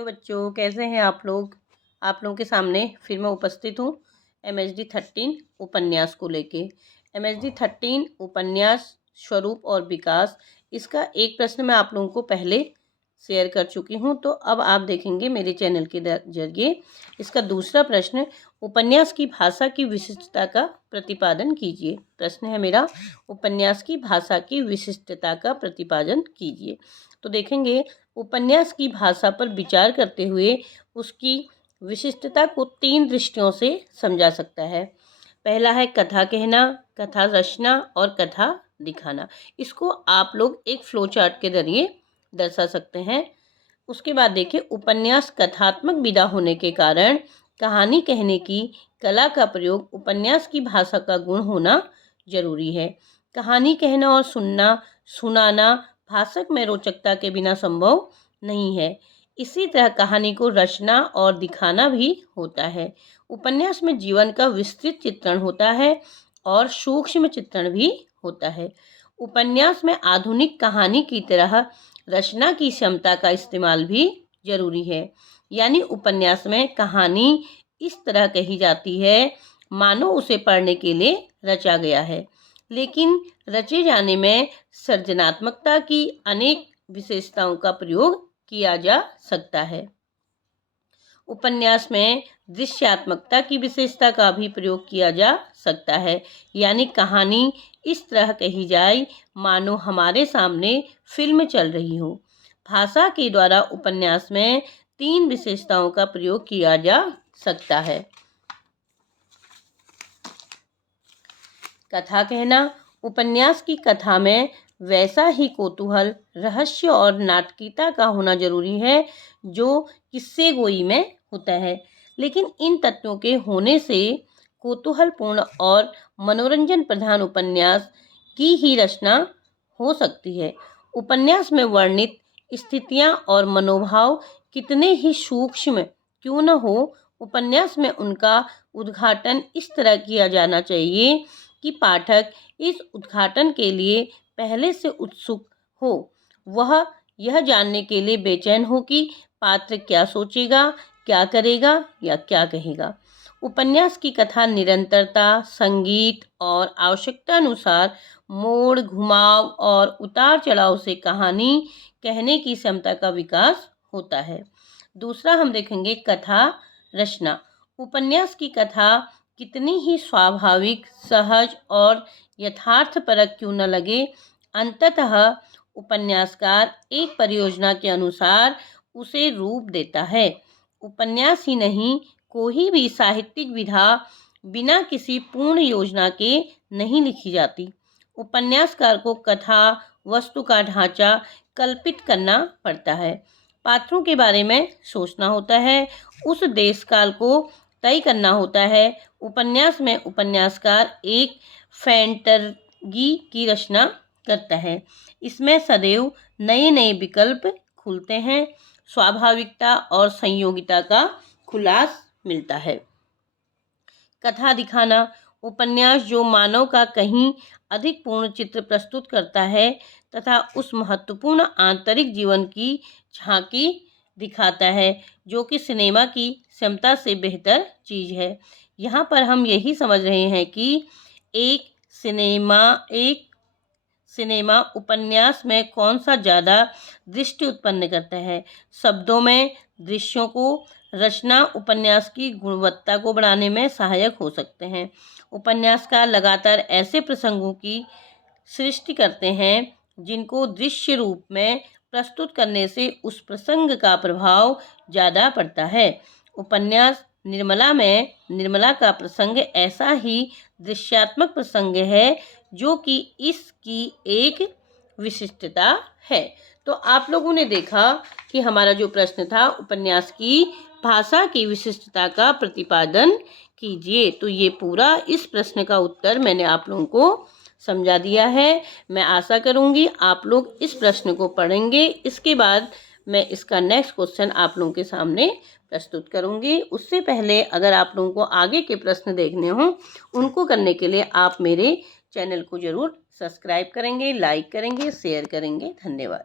तो बच्चों, कैसे हैं आप लोग। आप लोगों के सामने फिर मैं उपस्थित हूँ MHD 13 उपन्यास को लेके। MHD 13 उपन्यास स्वरूप और विकास, इसका एक प्रश्न मैं आप लोगों को पहले शेयर कर चुकी हूँ। तो अब आप देखेंगे मेरे चैनल के जरिए इसका दूसरा प्रश्न, उपन्यास की भाषा की विशिष्टता का प्रतिपादन कीजिए। प्रश्न है मेरा, उपन्यास की भाषा की विशिष्टता का प्रतिपादन कीजिए। तो देखेंगे, उपन्यास की भाषा पर विचार करते हुए उसकी विशिष्टता को 3 दृष्टियों से समझा सकता है। पहला है कथा कहना, कथा रचना और कथा दिखाना। इसको आप लोग एक फ्लो चार्ट के जरिए दर्शा सकते हैं। उसके बाद देखिए, उपन्यास कथात्मक विधा होने के कारण कहानी कहने की कला का प्रयोग उपन्यास की भाषा का गुण होना जरूरी है। कहानी कहना और सुनाना भाषक में रोचकता के बिना संभव नहीं है। इसी तरह कहानी को रचना और दिखाना भी होता है। उपन्यास में जीवन का विस्तृत चित्रण होता है और सूक्ष्म चित्रण भी होता है। उपन्यास में आधुनिक कहानी की तरह रचना की क्षमता का इस्तेमाल भी जरूरी है। यानी उपन्यास में कहानी इस तरह कही जाती है मानो उसे पढ़ने के लिए रचा गया है, लेकिन रचे जाने में सृजनात्मकता की अनेक विशेषताओं का प्रयोग किया जा सकता है। उपन्यास में दृश्यात्मकता की विशेषता का भी प्रयोग किया जा सकता है। यानी कहानी इस तरह कही जाए मानो हमारे सामने फिल्म चल रही हो। भाषा के द्वारा उपन्यास में 3 विशेषताओं का प्रयोग किया जा सकता है। कथा कहना, उपन्यास की कथा में वैसा ही कौतूहल, रहस्य और नाटकीयता का होना जरूरी है जो किस्से गोई में होता है। लेकिन इन तत्वों के होने से कौतूहलपूर्ण और मनोरंजन प्रधान उपन्यास की ही रचना हो सकती है। उपन्यास में वर्णित स्थितियां और मनोभाव कितने ही सूक्ष्म क्यों न हो, उपन्यास में उनका उद्घाटन इस तरह किया जाना चाहिए कि पाठक इस उद्घाटन के लिए पहले से उत्सुक हो। वह यह जानने के लिए बेचैन हो कि पात्र क्या सोचेगा, क्या करेगा या क्या कहेगा। उपन्यास की कथा निरंतरता, संगीत और आवश्यकता अनुसार मोड़, घुमाव और उतार चढ़ाव से कहानी कहने की क्षमता का विकास होता है। दूसरा हम देखेंगे कथा रचना। उपन्यास की कथा कितनी ही स्वाभाविक, सहज और यथार्थपरक क्यों न लगे, अंततः उपन्यासकार एक परियोजना के अनुसार उसे रूप देता है। उपन्यास ही नहीं, कोई भी साहित्यिक विधा बिना किसी पूर्ण योजना के नहीं लिखी जाती। उपन्यासकार को कथा वस्तु का ढांचा कल्पित करना पड़ता है, पात्रों के बारे में सोचना होता है, उस देश काल को तय करना होता है। उपन्यास में उपन्यासकार एक फैंटगी की रचना करता है। इसमें सदैव नए नए विकल्प खुलते हैं, स्वाभाविकता और संयोगिता का खुलास मिलता है। कथा दिखाना, उपन्यास जो मानव का कहीं अधिक पूर्ण चित्र प्रस्तुत करता है तथा उस महत्वपूर्ण आंतरिक जीवन की झांकी दिखाता है जो कि सिनेमा की क्षमता से बेहतर चीज़ है। यहाँ पर हम यही समझ रहे हैं कि एक सिनेमा उपन्यास में कौन सा ज़्यादा दृष्टि उत्पन्न करता है। शब्दों में दृश्यों को रचना उपन्यास की गुणवत्ता को बढ़ाने में सहायक हो सकते हैं। उपन्यासकार लगातार ऐसे प्रसंगों की सृष्टि करते हैं जिनको दृश्य रूप में प्रस्तुत करने से उस प्रसंग का प्रभाव ज़्यादा पड़ता है। उपन्यास निर्मला का प्रसंग ऐसा ही दृश्यात्मक प्रसंग है जो कि इसकी एक विशिष्टता है। तो आप लोगों ने देखा कि हमारा जो प्रश्न था, उपन्यास की भाषा की विशिष्टता का प्रतिपादन कीजिए। तो ये पूरा इस प्रश्न का उत्तर मैंने आप लोगों को समझा दिया है। मैं आशा करूँगी आप लोग इस प्रश्न को पढ़ेंगे। इसके बाद मैं इसका नेक्स्ट क्वेश्चन आप लोगों के सामने प्रस्तुत करूँगी। उससे पहले अगर आप लोगों को आगे के प्रश्न देखने हों, उनको करने के लिए आप मेरे चैनल को ज़रूर सब्सक्राइब करेंगे, लाइक करेंगे, शेयर करेंगे। धन्यवाद।